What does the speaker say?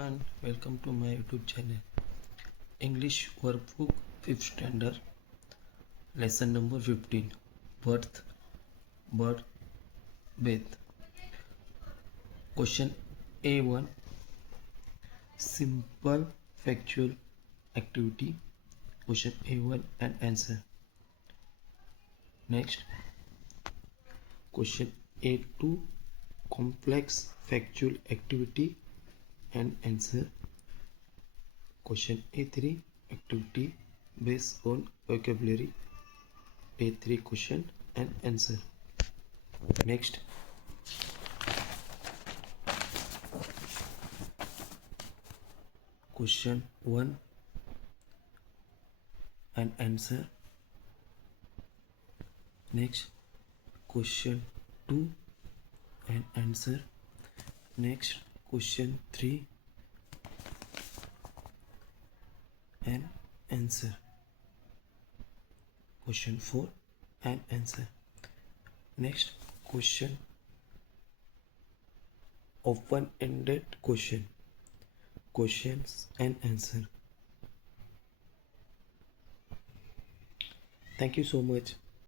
And welcome to my YouTube channel. English Workbook 5th Standard, Lesson number 15, Birth, Birth. Question A1, Simple Factual Activity. Question A1 and answer. Next, question A2, Complex Factual Activity and answer. Question A3, activity based on vocabulary. A3 question and answer. Next, question 1 and answer. Next, question 2 and answer. Next, question 3 and answer. Question 4 and answer. Next, question open-ended question, questions and answer. Thank you so much.